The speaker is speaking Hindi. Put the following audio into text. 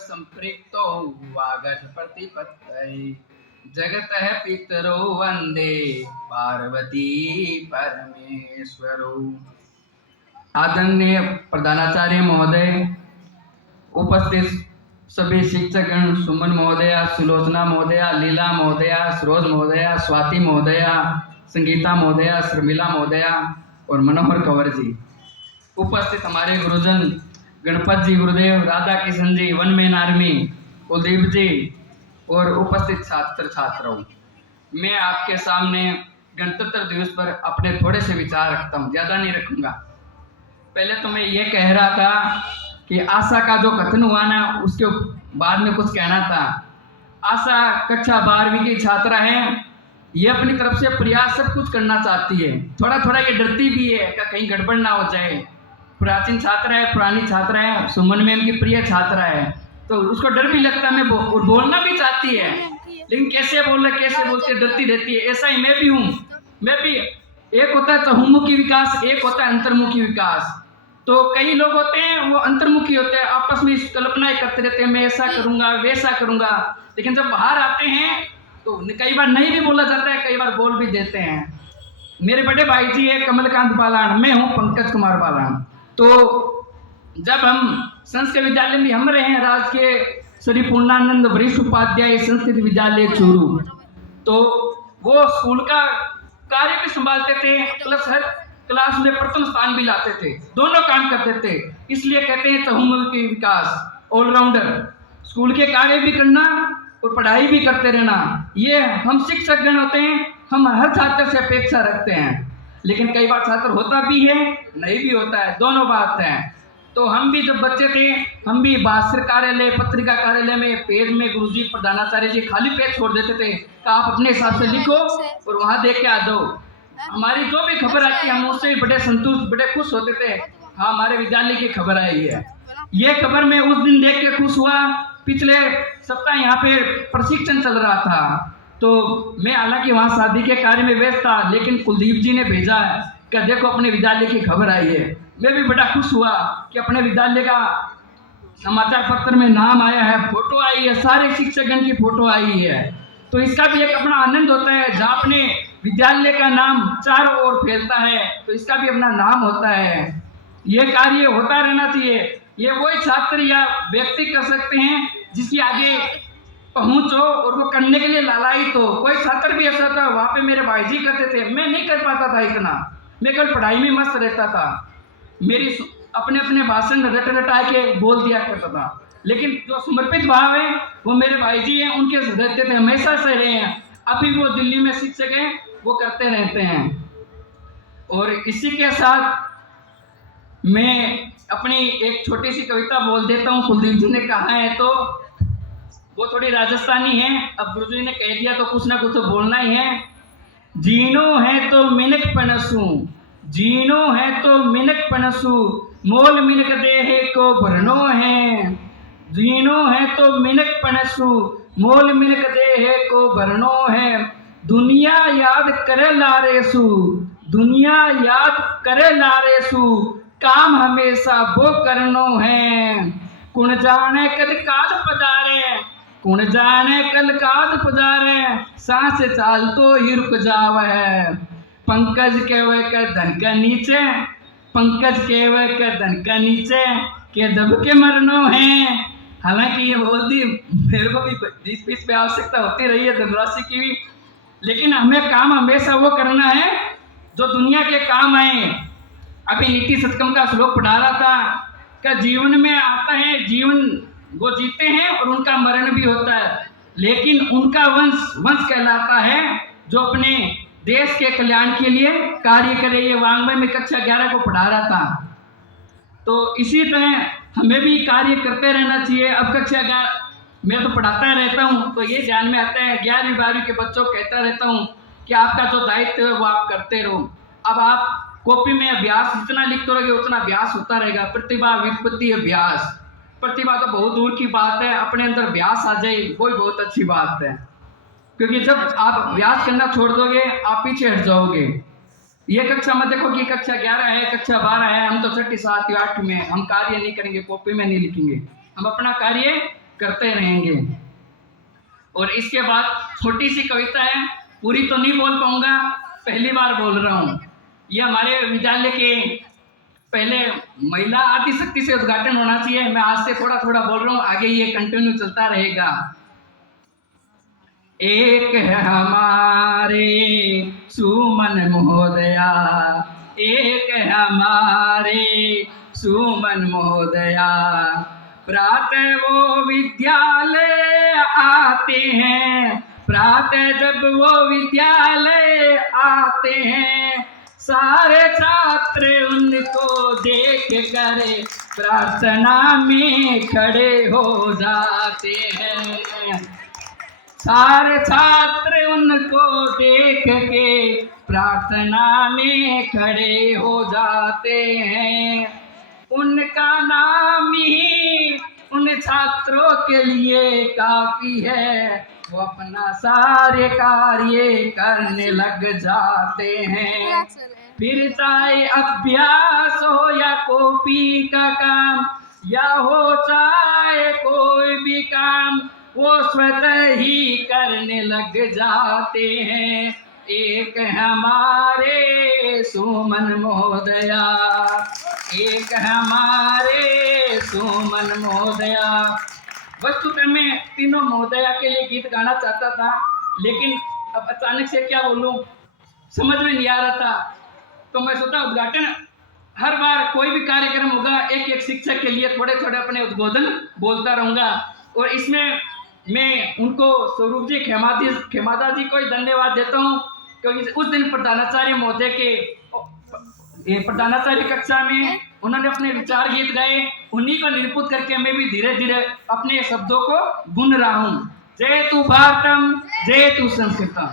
संपृक्तो वागत प्रतिपत्तये जगत है पितरो वंदे पार्वती परमेश्वरो। आदरणीय प्रधानाचार्य महोदय, उपस्थित सभी शिक्षकगण, सुमन महोदया, सुलोचना महोदया, लीला महोदया, सरोज महोदया, स्वाति महोदया, संगीता महोदया, शर्मिला महोदया और मनोहर कंवर जी, उपस्थित हमारे गुरुजन गणपत जी गुरुदेव, Radha Kishan ji, one man army, Kuldeep जी और उपस्थित छात्र छात्राओं, मैं आपके सामने गणतंत्र दिवस पर अपने थोड़े से विचार रखता हूँ, ज़्यादा नहीं रखूंगा। पहले तो मैं ये कह रहा था कि आशा का जो कथन हुआ ना, उसके बाद में कुछ कहना था। आशा कक्षा 12वीं की छात्रा है, ये अपनी तरफ से प्रयास सब कुछ करना चाहती है, थोड़ा थोड़ा ये डरती भी है कि कहीं गड़बड़ ना हो जाए। प्राचीन छात्रा है, पुरानी छात्रा है, सुमन मैम की प्रिय छात्रा है, तो उसको डर भी लगता है, मैं बोलना भी चाहती है, लेकिन कैसे बोलते डरती रहती है। ऐसा ही मैं भी हूँ, मैं भी, एक होता है चहुमुखी विकास, एक होता है अंतर्मुखी विकास। तो कई लोग होते हैं वो अंतर्मुखी होते हैं, आपस में कल्पनाएं करते रहते हैं, मैं ऐसा करूंगा वैसा करूंगा, लेकिन जब बाहर आते हैं तो कई बार नहीं भी बोला जाता है, कई बार बोल भी देते हैं। मेरे बड़े भाई जी है कमलकांत बालान, मैं हूँ पंकज कुमार बालान। तो जब हम संस्कृत विद्यालय में हम रहे हैं, राजकीय श्री पूर्णानंद वरिष्ठ उपाध्याय संस्कृत विद्यालय चूरू, तो वो स्कूल का कार्य भी संभालते थे, प्लस हर क्लास में प्रथम स्थान भी लाते थे, दोनों काम करते थे। इसलिए कहते हैं चहुमुखी विकास, ऑलराउंडर, स्कूल के कार्य भी करना और पढ़ाई भी करते रहना, ये हम शिक्षक गण होते हैं, हम हर छात्र से अपेक्षा रखते हैं। लेकिन कई बार छात्र होता भी है, नहीं भी होता है, दोनों बात है। तो हम भी जब बच्चे थे, हम भी भास्कर कार्यालय, पत्रिका कार्यालय में पेज में गुरुजी प्रधानाचार्य जी खाली पेज छोड़ देते थे कि आप अपने हिसाब से लिखो और वहां देख के आ जाओ। हमारी जो भी खबर आती है हम उससे बड़े संतुष्ट, बड़े खुश होते थे, हाँ हमारे विद्यालय की खबर आई है। ये खबर मैं उस दिन देख के खुश हुआ। पिछले सप्ताह यहाँ पे प्रशिक्षण चल रहा था, तो मैं हालांकि वहाँ शादी के कार्य में व्यस्त था, लेकिन कुलदीप जी ने भेजा है कि देखो अपने विद्यालय की खबर आई है। मैं भी बड़ा खुश हुआ कि अपने विद्यालय का समाचार पत्र में नाम आया है, फोटो आई है, सारे शिक्षकगण की फोटो आई है। तो इसका भी एक अपना आनंद होता है, जहाँ अपने विद्यालय का नाम चारों ओर फैलता है तो इसका भी अपना नाम होता है। ये कार्य होता रहना चाहिए। ये वही छात्र या व्यक्ति कर सकते हैं जिसकी आगे पहुंच हो और वो करने के लिए लालायित हो। कोई छात्र भी ऐसा था, वहाँ पे मेरे भाई जी करते थे, मैं नहीं कर पाता था इतना, मैं कल पढ़ाई में मस्त रहता था, मेरी अपने अपने भाषण रट रटा के बोल दिया करता था। लेकिन जो समर्पित भाव है वो मेरे भाई जी हैं, उनके रहते थे, हमेशा से रहे हैं, अभी वो दिल्ली में शिक्षक हैं, वो करते रहते हैं। और इसी के साथ मैं अपनी एक छोटी सी कविता बोल देता हूँ, कुलदीप जी ने कहा है तो वो थोड़ी राजस्थानी है, अब गुरु जी ने कह दिया तो कुछ ना कुछ तो बोलना ही है। जीनो है तो मिनक पनसू, जीनो है तो मिनक पनसू, मोल मिनक देहे को भरनो है। जीनो है तो मिनक पनसू, मोल मिनक देहे को भरनो है। दुनिया याद करे लारेसू, दुनिया याद करे लारेसू, काम हमेशा वो करनो है। कुण जाने कल काद पधारे, कुण जाने कल काद पधारे, सांस चाल तो ही रुक जावे। पंकज के वे कर धन का नीचे, पंकज के वे कर धन का नीचे, के दब के मरनो है। हालांकि ये बोल दी, मेरे को भी 20-20 पे आवश्यकता होती रही है धनराशि की भी, लेकिन हमें काम हमेशा वो करना है जो दुनिया के काम आए। अभी नीति सतकम का श्लोक पढ़ा रहा था कि जीवन में आता है, जीवन वो जीते हैं और उनका मरण भी होता है, लेकिन उनका वंश कहलाता है जो अपने देश के कल्याण के लिए कार्य करे। ये वांग्मय में कक्षा 11 को पढ़ा रहा था। तो इसी तरह हमें भी कार्य करते रहना चाहिए। अब कक्षा 11 मैं तो पढ़ाता रहता हूँ, तो ये ध्यान में आता है, 11वीं 12वीं के बच्चों को कहता रहता हूँ कि आपका जो दायित्व है वो आप करते रहो। अब आप कॉपी में अभ्यास जितना लिखते रहोगे उतना अभ्यास होता रहेगा। प्रतिभा व्युत्पत्ति अभ्यास, प्रतिभा तो बहुत दूर की बात है, अपने अंदर अभ्यास आ जाए वही बहुत अच्छी बात है, क्योंकि जब आप अभ्यास करना छोड़ दोगे आप पीछे हट जाओगे। ये कक्षा में देखो कि कक्षा 11 है, कक्षा 12 है, हम तो 6ठी 7वीं 8वीं में हम कार्य नहीं करेंगे, कॉपी में नहीं लिखेंगे, हम अपना कार्य करते रहेंगे। और इसके बाद छोटी सी कविता है, पूरी तो नहीं बोल पाऊंगा, पहली बार बोल रहा हूँ। ये हमारे विद्यालय के पहले महिला आदिशक्ति से उद्घाटन होना चाहिए, मैं आज से थोड़ा थोड़ा बोल रहा हूँ, आगे ये कंटिन्यू चलता रहेगा। एक है हमारे सुमन महोदया, एक है हमारे सुमन महोदया, प्रातः वो विद्यालय आते हैं, प्रातः जब वो विद्यालय आते हैं, सारे छात्र उनको देख कर प्रार्थना में खड़े हो जाते हैं, सारे छात्र उनको देख के प्रार्थना में खड़े हो जाते हैं। उनका नाम ही उन छात्रों के लिए काफी है, वो अपना सारे कार्य करने लग जाते हैं। फिर चाहे अभ्यास हो या कॉपी का काम, या हो चाहे कोई भी काम, वो स्वतः ही करने लग जाते हैं। एक हमारे सुमन महोदया, एक हमारे सुमन महोदया। वस्तुतः मैं तीनों महोदया के लिए गीत गाना चाहता था, लेकिन अब अचानक से क्या बोलूं समझ में नहीं आ रहा था, तो मैं सोचा उद्घाटन हर बार कोई भी कार्यक्रम होगा, एक एक शिक्षक के लिए थोड़े थोड़े अपने उद्बोधन बोलता रहूंगा। और इसमें मैं उनको स्वरूप जी खेमादा जी को ही धन्यवाद देता हूँ, क्योंकि उस दिन प्रधानाचार्य महोदय के प्रधानाचार्य कक्षा में उन्होंने अपने विचार गीत गाए, उन्हीं को निरूपित करके मैं भी धीरे धीरे अपने शब्दों को बुन रहा हूँ। जय तु भारतम, जय तु संस्कृतम।